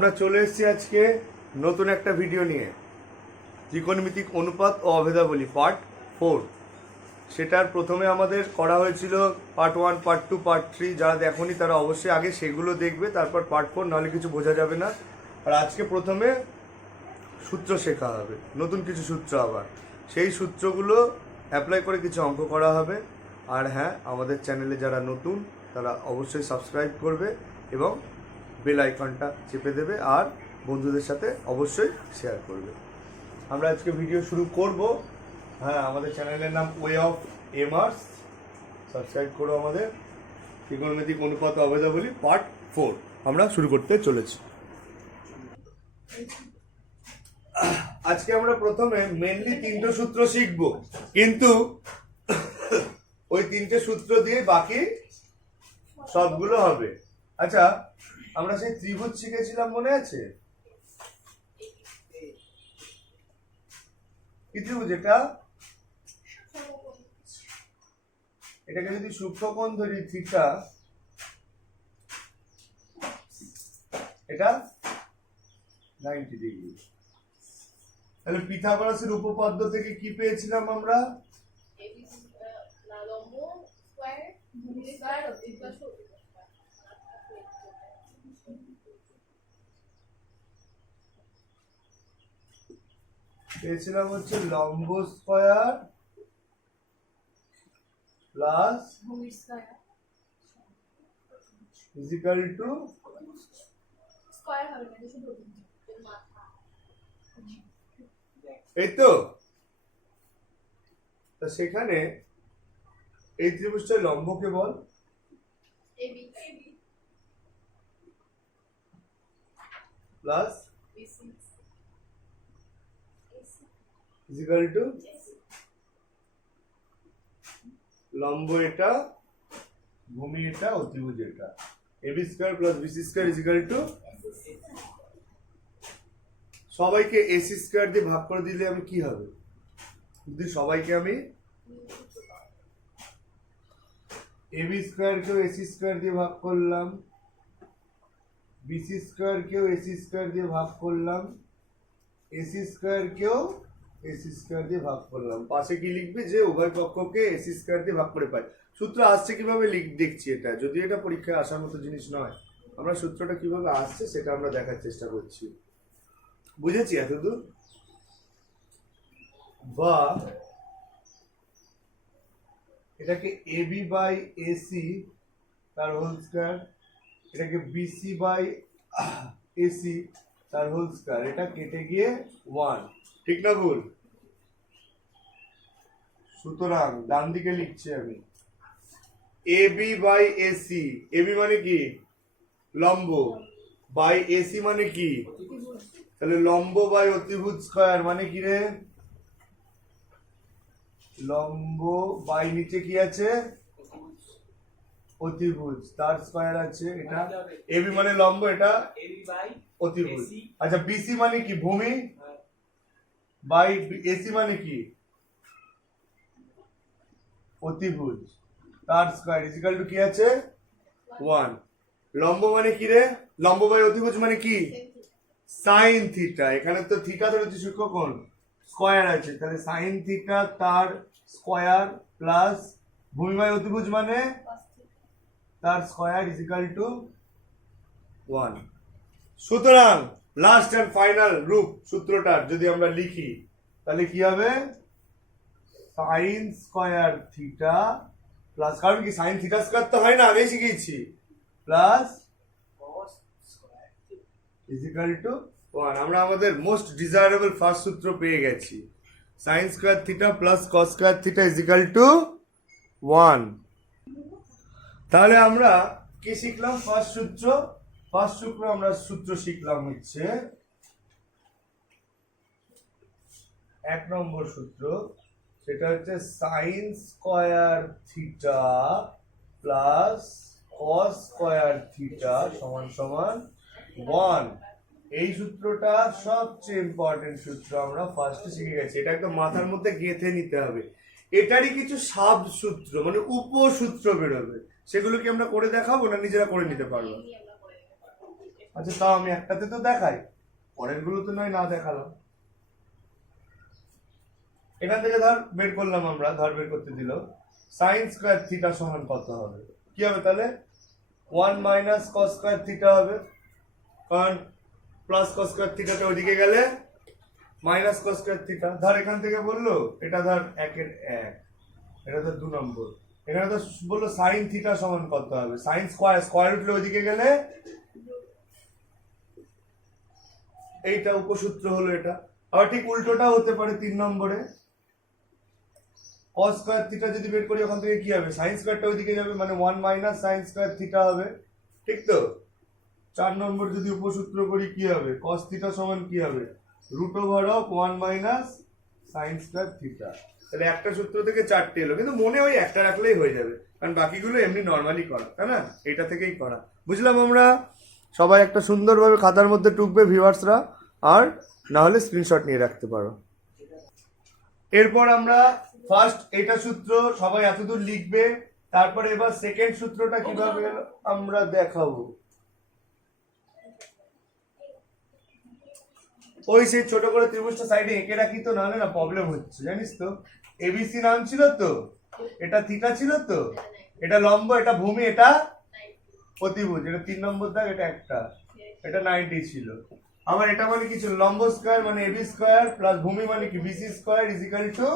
আমরা চলে এসেছি আজকে নতুন একটা ভিডিও নিয়ে, ত্রিকোণমিতিক অনুপাত ও অভেদাবলী পার্ট 4। সেটার প্রথমে আমাদের করা হয়েছিল পার্ট 1, পার্ট 2, পার্ট 3। যারা দেখোনি তারা অবশ্যই আগে সেগুলো দেখবে, তারপর পার্ট 4, নাহলে কিছু বোঝা যাবে না। আর আজকে প্রথমে সূত্র শেখা হবে, নতুন কিছু সূত্র, আবার সেই সূত্রগুলো অ্যাপ্লাই করে কিছু অঙ্ক করা হবে। আর হ্যাঁ, আমাদের চ্যানেলে যারা নতুন তারা অবশ্যই সাবস্ক্রাইব করবে এবং বেল আইকনটা চেপে দেবে, আর বন্ধুদের সাথে অবশ্যই শেয়ার করবে। আমরা আজকে ভিডিও শুরু করব। হ্যাঁ, আমাদের চ্যানেলের নাম ওয়ে অফ এমার্স, সাবস্ক্রাইব করো আমাদের। ত্রিকোণমিতিক অনুপাত ও অভেদাবলী পার্ট 4 আমরা শুরু করতে চলেছি। আজকে আমরা প্রথমে মেনলি 3টে সূত্র শিখব, কিন্তু ওই 3টে সূত্র দিয়ে বাকি সবগুলো হবে। আচ্ছা, আমরা সেই ত্রিভুজ শিখেছিলাম, মনে আছে? কি ত্রিভুজ এটা? এটাকে যদি সূক্ষ্মকোণ ধরি থিটা, এটা 90 ডিগ্রি। তাহলে পিথাগোরাসের উপপাদ্য থেকে কি পেয়েছিলাম আমরা? পেয়েছিলাম হচ্ছে লম্ব স্কয়ার প্লাস ইজিক্যাল টু এই তো। সেখানে এই ত্রিভুজটা লম্বকে বল প্লাস ইজিক্যাল টু লম্ব এটা, ভূমি এটা, অতিভুজ এটা। AB square plus BC square is equal to, সবাইকে এসি স্কয়ার দিয়ে ভাগ করে দিলে আমি কি হবে? যদি সবাইকে আমি এবি স্কয়ার কেও এসি স্কয়ার দিয়ে ভাগ করলাম, বিসি স্কয়ার কেও এসি স্কয়ার দিয়ে ভাগ করলাম, এসি স্কয়ার কেও এসি স্কয়ার দিয়ে ভাগ করলাম, পাশে কি লিখবে? যে উভয় পক্ষকে এসি স্কয়ার দিয়ে ভাগ করে পাই। সূত্র আসছে কিভাবে দেখছি, এটা যদি এটা পরীক্ষায় আসার মতো জিনিস নয়, আমরা সূত্রটা কিভাবে আসছে সেটা আমরা দেখার চেষ্টা করছি। বুঝেছি এতদূর? বা এটাকে এবি বাই এসি তার হোল স্কয়ার, এটাকে বিসি বাই এসি তার হোল স্কয়ার, এটা কেটে গিয়ে 1, ঠিক না ভুল? সুতরাং ডান দিকে লিখছি আমি এবি বাই এসি। এবি মানে কি? লম্ব। বাই এসি মানে কি? তাহলে লম্ব বাই অতিভুজ স্কয়ার মানে কি রে? লম্ব বাই নিচে কি আছে? অতিভুজ, তার স্কয়ার আছে। এটা এবি মানে লম্ব, এটা অতিভুজ। আচ্ছা, বিসি মানে কি? ভূমি। বাই এসি মানে কি? অতিভুজ, তার স্কয়ার ইজিক্যাল টু কি আছে? 1। লম্ব মানে কি রে? লম্ব বাই অতিভুজ মানে কি? Sine theta. এখানে তো থিটা ধরেছি সূক্ষ্মকোণ, স্কয়ার আছে, তাহলে সাইন থিটা তার স্কয়ার প্লাস ভূমি বাই অতিভুজ মানে তার স্কয়ার ইজিক্যাল টু 1। সুতরাং লাস্ট এন্ড ফাইনাল রূপ সূত্রটার যদি আমরা লিখি তাহলে কি হবে? সাইন স্কয়ার থিটা প্লাস, কারণ কি সাইন থিটা স্কয়ার তো হয় না, আগেই শিখেছি, প্লাস ইজিক্যাল টু 1। আমরা আমাদের মোস্ট ডিজায়ারেবল ফার্স্ট সূত্র পেয়ে গেছি, sine square theta plus cos square theta is equal to 1। তাহলে আমরা কি শিখলাম? ফার্স্ট সূত্র আমরা সূত্র শিখলাম হচ্ছে 1 নম্বর সূত্র, সেটা হচ্ছে sign square theta plus cos square theta সমান সমান 1। এই সূত্রটা সবচেয়ে ইম্পর্টেন্ট সূত্র, আমরা ফার্স্টে শিখে গেছি। এটা একদম মাথার মধ্যে গেঁথে নিতে হবে। এটারই কিছু সাব সূত্র মানে উপসূত্র বেরোবে, সেগুলো কি আমরা করে দেখাবো না নিজেরা করে নিতে পারবো? আচ্ছা তাও আমি একটাতে তো দেখাই, পরের গুলো তো নয় না দেখালাম। এখান থেকে ধর বের করলাম আমরা, ধর বের করতে দিল সাইন স্কয়ার থিটা সমান কত হবে, কি হবে তাহলে 1 মাইনাস কস স্কয়ার থিটা হবে, কারণ প্লাস কস স্কয়ার থিটাটা ওইদিকে গেলে মাইনাস কস স্কয়ার থিটা। ধর এখান থেকে বললো এটা ধর 1 এর 1, এটা ধর 2 নম্বর। এখানে তো বললো সাইন থিটা সমান কত হবে, সাইন স্কয়ার, স্কয়ার উঠলে ওইদিকে গেলে এইটা উপসূত্র হলো এটা। আবার ঠিক উল্টোটা হতে পারে 3 নম্বরে, cos স্কয়ার থিটা যদি বের করি ওখান থেকে কি হবে, sin স্কয়ারটা ওইদিকে যাবে, মানে 1 মাইনাস sin স্কয়ার থিটা হবে, ঠিক তো। 4 নম্বর যদি উপসূত্র করি কি হবে, cos থিটা সমান কি হবে, root over of 1 minus sin square theta. তাহলে একটা সূত্র থেকে 4টে এলো, কিন্তু মনে ওই একটা রাখলেই হয়ে যাবে, কারণ বাকিগুলো এমনি নরমালি করা, তাই না, এটা থেকেই করা। বুঝলাম আমরা? সবাই একটা সুন্দরভাবে খাতার মধ্যে টুকবে ভিউয়ার্সরা, আর না হলে স্ক্রিনশট নিয়ে রাখতে পারো। এরপর আমরা ফার্স্ট এটা সূত্র সবাই এতদূর লিখবে, তারপরে এবার সেকেন্ড সূত্রটা কিভাবে এলো আমরা দেখাবো। ওই সেই ছোট করে ত্রিভুজটা সাইডে এঁকে রাখি তো, নাহলে না প্রবলেম হচ্ছে জানিস তো। এবিসি নাম ছিল তো, এটা থিটা ছিল তো, এটা লম্ব, এটা ভূমি, এটা প্রতিভুজ, এটা 3 নম্বর দাগ, এটা একটা, এটা 90 ছিল। আবার এটা মানে কি ছিল, লম্ব স্কয়ার মানে এবি স্কয়ার প্লাস ভূমি মানে কি BC square is equal to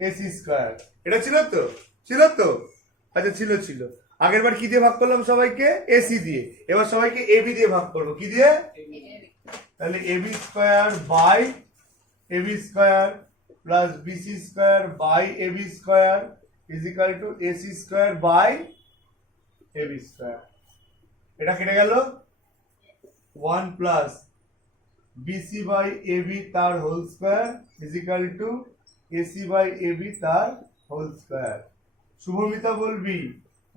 AC square. এটা ছিল তো, ছিল তো, আচ্ছা ছিল ছিল। আগের বার কি দিয়ে ভাগ করলাম সবাইকে, এসি দিয়ে, এবার সবাইকে এবি দিয়ে ভাগ করবো, কি দিয়ে, তাহলে AB square by AB square plus BC square by AB square is equal to AC square by AB square. এটা কেটে গেল, 1 প্লাস বিসি বাই এবি তার whole square is equal to AC by AB তার whole square. Shubhamita বলবি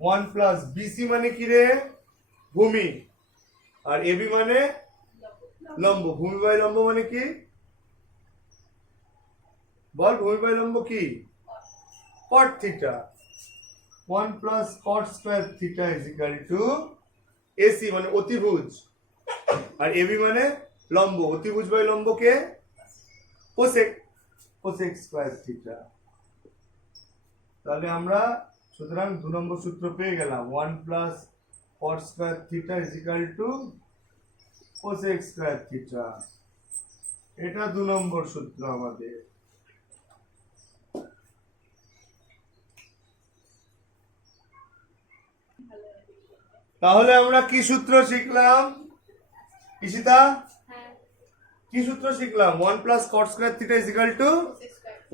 1 plus BC মানে কি রে, ভূমি, আর এবি মানে লম্ব, ভূমি বাই লম্ব মানে কি বল, ভূমি বাই লম্ব কি, cot theta. 1 plus cot square theta is equal to A C মানে অতিভুজ, আর এবি মানে লম্ব, অতিভুজ বাই লম্বকে কোসেক, কোসেক স্কয়ার থিটা। তাহলে আমরা সুতরাং 2 নম্বর সূত্র পেয়ে গেলাম, 1 plus cot square theta is equal to cosec square theta. এটা 2 নম্বর সূত্র আমাদের। তাহলে আমরা কি সূত্র শিখলাম ঈশিতা, কি সূত্র শিখলাম, 1 plus cot square theta is equal to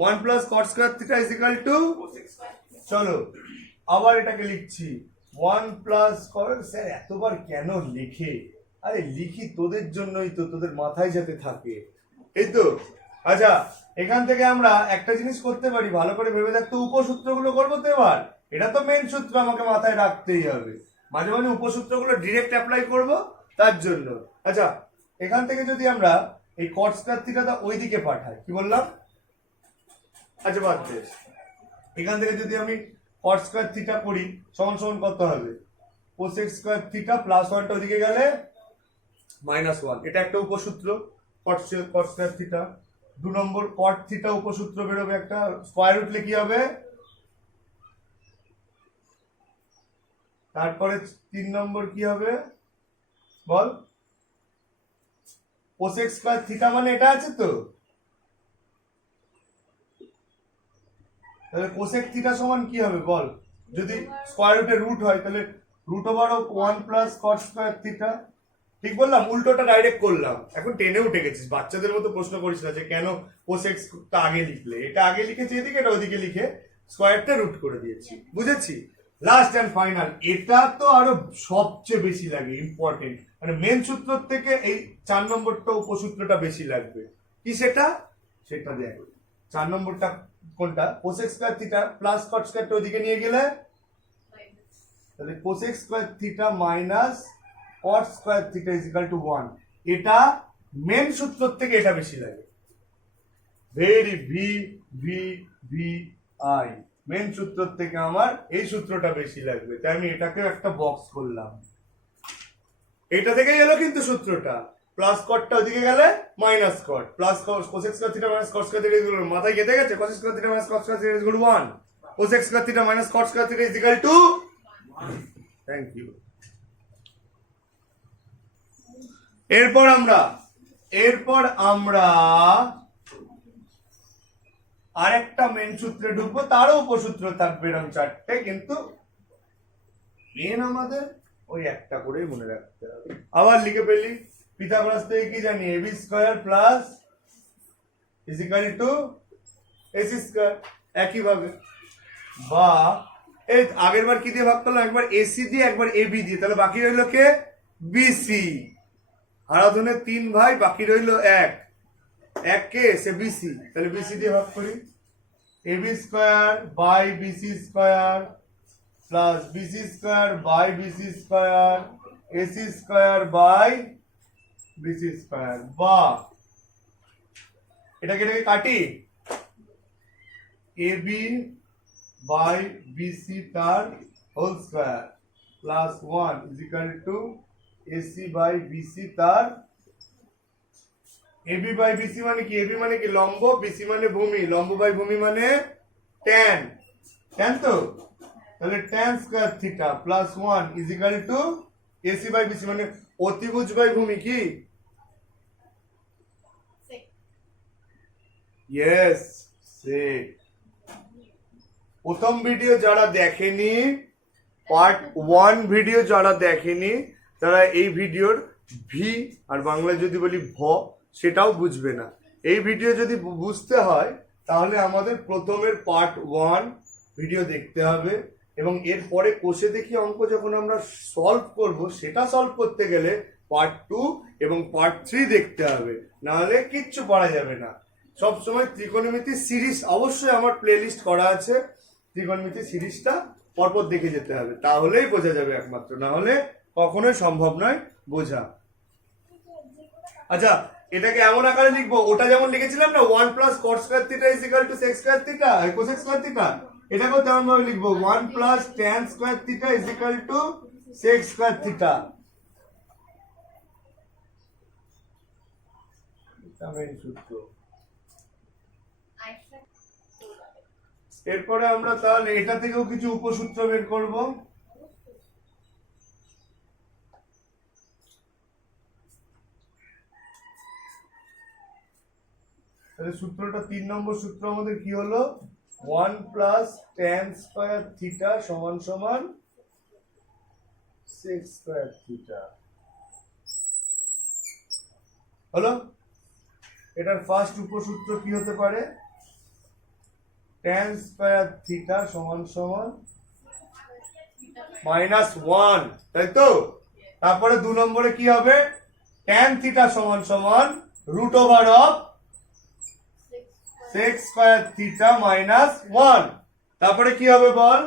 1 plus cot square theta is equal two, চলো আবার এটাকে লিখছি 1 প্লাস cot। স্যার এতবার কেন লিখে, আরে লিখি তোদের জন্যই তো, তোদের মাথায় যাতে থাকে, এই তো। আচ্ছা এখান থেকে আমরা একটা জিনিস করতে পারি, ভালো করে ভেবে দেখতো, উপসূত্রগুলো করবো তো এবার, এটা তো মেন সূত্র আমাকে মাথায় রাখতেই হবে, মাঝে মাঝে উপসূত্রগুলো ডিরেক্ট অ্যাপ্লাই করব তার জন্য। আচ্ছা এখান থেকে যদি আমরা এই cot স্কয়ার থিটাটা ওইদিকে পাঠাই, কি বললাম, আচ্ছা বাদ দে, এখান থেকে যদি আমি cot স্কয়ার থিটা করি সমান সমান কত হবে, কোসেক স্কয়ার থিটা প্লাস 1টা ওইদিকে গেলে -1, এটা একটা উপসূত্র cot স্কয়ার থিটা। 2 নম্বর cot থিটা উপসূত্র বেরোবে একটা, স্কয়ার উঠলে কি হবে, তারপরে 3 নম্বর কি হবে বল, কোসেক স্কয়ার থিটা মানে এটা আছে তো, তাহলে কোসেক থিটা সমান কি হবে বল, যদি স্কয়ার রুটে রুট হয় তাহলে root over of 1 plus cot square theta. ঠিক বললাম, উল্টোটা ডাইরেক্ট করলাম, এখন টেনে উঠে গেছিস, বাচ্চাদের মতো প্রশ্ন করিস না যে কেন কোসেকটা আগে লিখলে, এটা আগে লিখেছি এদিকে, এটা ওদিকে লিখে স্কয়ারটা রুট করে দিয়েছি, বুঝেছি। লাস্ট এন্ড ফাইনাল, এটা তো আরো সবচেয়ে বেশি লাগে, ইম্পর্টেন্ট, মানে মেন সূত্র থেকে এই 4 নম্বরটা উপসূত্রটা বেশি লাগবে, কি সেটা, সেটা দেখ 4 নম্বরটা কোনটা, cosec square theta plus cot স্কয়ারটা ওইদিকে নিয়ে গেলে, তাহলে cosec square theta minus cot square theta is equal to 1, এটা মেন সূত্র থেকে এটা বেশি লাগে, very V V V I, main সূত্র থেকে আমার এই সূত্রটা বেশি লাগবে, তাই আমি এটাকেও একটা বক্স করলাম। এটা থেকেই এলো কিন্তু সূত্রটা, প্লাস কটটা ওদিকে গেলে minus cot, plus cos square theta minus cos square theta equal, মাথায় গেঁথে গেছে, cos square theta minus cos square theta equal 1, cos square theta minus cot square theta is equal to, thank you. এরপর আমরা আরেকটা main সূত্রে ঢুকবো, তারও উপসূত্র থাকবে এরকম চারটে, কিন্তু মেন আমাদের ওই একটা করেই মনে রাখতে হবে। আবার লিখে ফেলি, পিথাগোরাস থেকে কি জানি, ab square plus is equal to ac square, একই ভাবে, বা এই আগের বার কি দিয়ে ভাগ করলাম, একবার ac দিয়ে একবার ab দিয়ে, তাহলে বাকি রইলো কে, bc। হারাধনের 3 ভাই, বাকি রইলো এক কে, সে bc, তাহলে bc দিয়ে ভাগ করি, ab square by bc square plus bc square by bc square ac square by bc square, বা এটাকে কাটি, ab বাই bc তার whole square plus 1 is equal to ac by bc তার, ab বাই bc মানে কি, ab মানে কি লম্ব, bc মানে ভূমি, লম্ব বাই ভূমি মানে tan, তো তাহলে tan square theta plus 1 is equal to ac by bc মানে অতিভুজ বাই ভূমি কি, ইয়েস sec। প্রথম ভিডিও যারা দেখেনি, পার্ট 1 ভিডিও যারা দেখেনি, তারা এই ভিডিওর ভি আর বাংলা যদি বলি ভ সেটাও বুঝবে না। এই ভিডিও যদি বুঝতে হয় তাহলে আমাদের প্রথমের পার্ট 1 ভিডিও দেখতে হবে, এবং এরপরে কোষে দেখি অঙ্ক যখন আমরা সলভ করব, সেটা সলভ করতে গেলে পার্ট 2 এবং পার্ট 3 দেখতে হবে, নাহলে কিচ্ছু পড়া যাবে না। সবসময় ত্রিকোণমিতি সিরিজ অবশ্যই আমার প্লেলিস্ট করা আছে, ত্রিকোণমিতি সিরিজটা পরপর দেখে যেতে হবে, তাহলেই বোঝা যাবে একমাত্র, না হলে কখনোই সম্ভব নয় বোঝা। আচ্ছা, এটাকে এমন আকারে লিখবো, ওটা যেমন লিখেছিলাম না 1 plus cot square theta is equal two sec square theta, cos square theta, এটাকেও তেমন ভাবে লিখবো 1 plus tan square theta is equal two sec square theta. এটা মেন সূত্র। এরপরে আমরা তাহলে এটা থেকেও কিছু উপসূত্র বের করব। তাহলে সূত্রটা 3 নম্বর সূত্র আমাদের কি হলো, 1 প্লাস tan স্কয়ার থিটা সমান সমান sec স্কয়ার থিটা হলো। এটার ফার্স্ট উপসূত্র কি হতে পারে, tan স্কয়ার থিটা সমান সমান -1, তাই তো। তারপরে 2 নম্বরে কি হবে, tan থিটা সমান সমান root over of sec square theta -1। তারপরে কি হবে বল,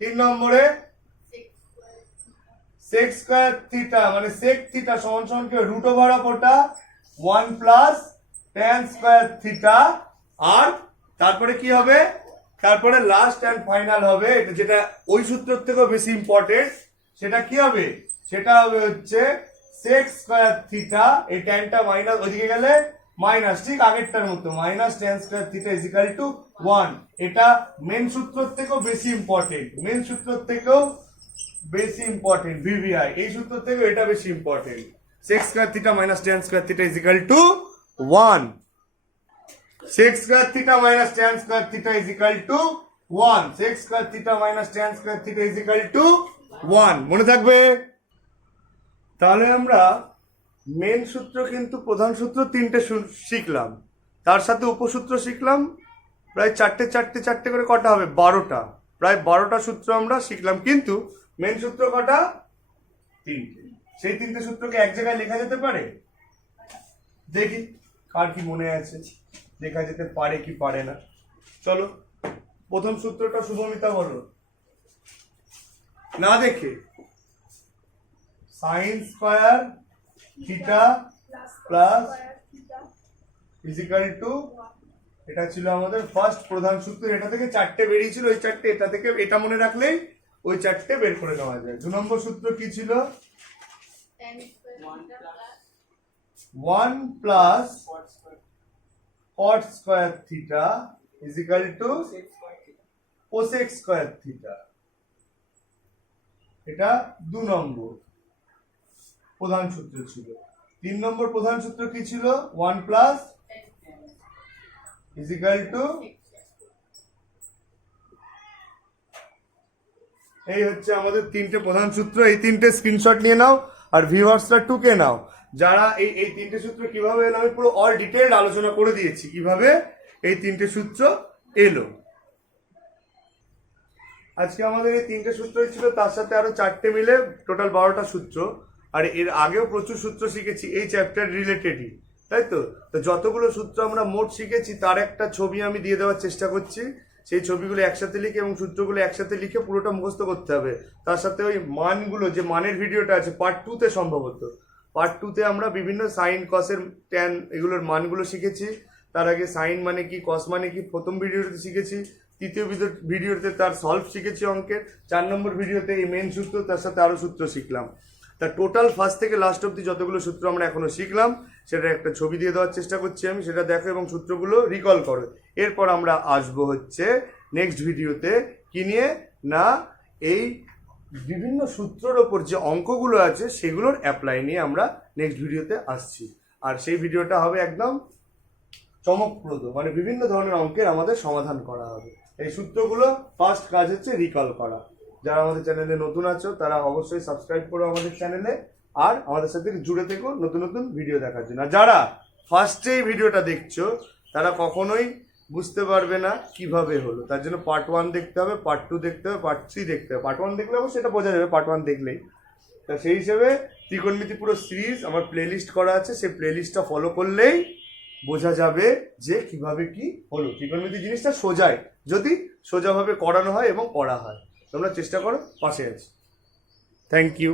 3 নম্বরে sec স্কয়ার থিটা মানে sec থিটা সমান সমান কি রুট ওভার অফ ওটা 1 প্লাস tan স্কয়ার থিটা, আর তারপরে কি হবে, তারপরে লাস্ট এন্ড ফাইনাল হবে, এটা যেটা ওই সূত্রের থেকেও বেশি ইম্পর্টেন্ট, সেটা কি হবে, সেটা হবে হচ্ছে sec স্কয়ার থিটা, এই ট্যানটা মাইনাস ওইদিকে গেলে মাইনাস, ঠিক আগেরটার মতো, minus tan square theta is equal to 1। এটা মেন সূত্রের থেকেও বেশি ইম্পর্টেন্ট, মেন সূত্রের থেকেও বেশি ইম্পর্টেন্ট, ভিভিআই এই সূত্র থেকে এটা বেশি important, sec square theta minus tan square theta is equal to 1, sec square theta minus tan square theta is equal to 1, sec square theta minus tan square theta is equal to 1, মনে থাকবে। তাহলে আমরা main সূত্র কিন্তু প্রধান সূত্র 3টে শিখলাম, তার সাথে উপসূত্র শিখলাম প্রায় 4টে করে, কটা হবে 12টা, প্রায় 12টা সূত্র আমরা শিখলাম, কিন্তু মেন সূত্র কটা, 3টে। সেই 3টে সূত্রকে এক জায়গায় লেখা যেতে পারে, দেখি কার কি মনে আছে, লেখা যেতে পারে কি পারে না। চলো প্রথম সূত্রটা শুভমিতা বলো, না দেখে, sin square theta plus is equal two, এটা ছিল আমাদের ফার্স্ট প্রধান সূত্র, এটা থেকে 4টে বেরিয়েছিল, ওই 4টে এটা থেকে, এটা মনে রাখলেই ওই 4টে বের করে নেওয়া যায়। 2 নম্বর সূত্র কি ছিল, 1 plus cot square theta is equal to cosec square theta। এটা 2 নম্বর প্রধান সূত্র ছিল। 3 নম্বর প্রধান সূত্র কি ছিল? 1 plus is equal to, এই হচ্ছে আমাদের তিনটে প্রধান সূত্র। এই তিনটে স্ক্রিনশট নিয়ে নাও আর ভিউয়ার্সরা টুকে নাও। যারা এই তিনটে সূত্র কিভাবে এলো আমি পুরো অল ডিটেইলড আলোচনা করে দিয়েছি কিভাবে এই তিনটে সূত্র এলো। আজকে আমাদের এই তিনটে সূত্রই ছিল, তার সাথে আরো 4টে মিলে টোটাল 12টা সূত্র। আর এর আগেও প্রচুর সূত্র শিখেছি এই চ্যাপ্টার রিলেটেডই, তাই তো? তো যতগুলো সূত্র আমরা মোট শিখেছি তার একটা ছবি আমি দিয়ে দেওয়ার চেষ্টা করছি। সেই ছবিগুলো একসাথে লিখে এবং সূত্রগুলো একসাথে লিখে পুরোটা মুখস্থ করতে হবে। তার সাথে ওই মানগুলো, যে মানের ভিডিওটা আছে পার্ট 2-তে, সম্ভবত পার্ট 2-তে আমরা বিভিন্ন সাইন, কসের, ট্যান এগুলোর মানগুলো শিখেছি। তার আগে সাইন মানে কি, কস মানে কি প্রথম ভিডিওতে শিখেছি। তৃতীয় ভিডিওতে তার সলভ শিখেছি অঙ্কের। 4 নম্বর ভিডিওতে এই মেন সূত্র, তার সাথে আরো সূত্র শিখলাম। তা টোটাল ফার্স্ট থেকে লাস্ট অব্দি যতগুলো সূত্র আমরা এখনো শিখলাম সেটা একটা ছবি দিয়ে দেওয়ার চেষ্টা করছি আমি, সেটা দেখো এবং সূত্রগুলো রিকল করো। এরপর আমরা আসবো হচ্ছে নেক্সট ভিডিওতে কি নিয়ে, না এই বিভিন্ন সূত্রের ওপর যে অঙ্কগুলো আছে সেগুলোর অ্যাপ্লাই নিয়ে আমরা নেক্সট ভিডিওতে আসছি। আর সেই ভিডিওটা হবে একদম চমকপ্রদ, মানে বিভিন্ন ধরনের অঙ্কের আমাদের সমাধান করা হবে। এই সূত্রগুলো ফার্স্ট কাজ হচ্ছে রিকল করা। যারা আমাদের চ্যানেলে নতুন আছো তারা অবশ্যই সাবস্ক্রাইব করো আমাদের চ্যানেলে, আর আমাদের সাথে জুড়ে থেকো নতুন নতুন ভিডিও দেখার জন্য। আর যারা ফার্স্টে এই ভিডিওটা দেখছো তারা কখনোই বুঝতে পারবে না কিভাবে হলো, তার জন্য পার্ট 1 দেখতে হবে, পার্ট 2 দেখতে হবে, পার্ট 3 দেখতে হবে। পার্ট 1 দেখলে অবশ্যই সেটা বোঝা যাবে পার্ট 1 দেখলেই। তা সেই হিসেবে ত্রিকোণমিতি পুরো সিরিজ আমার প্লেলিস্ট করা আছে, সেই প্লেলিস্টটা ফলো করলেই বোঝা যাবে যে কিভাবে কি হলো। ত্রিকোণমিতি জিনিসটা সোজাই, যদি সোজাভাবে করানো হয় এবং পড়া হয়। তোমরা চেষ্টা করো, পাশে আছি। Thank you.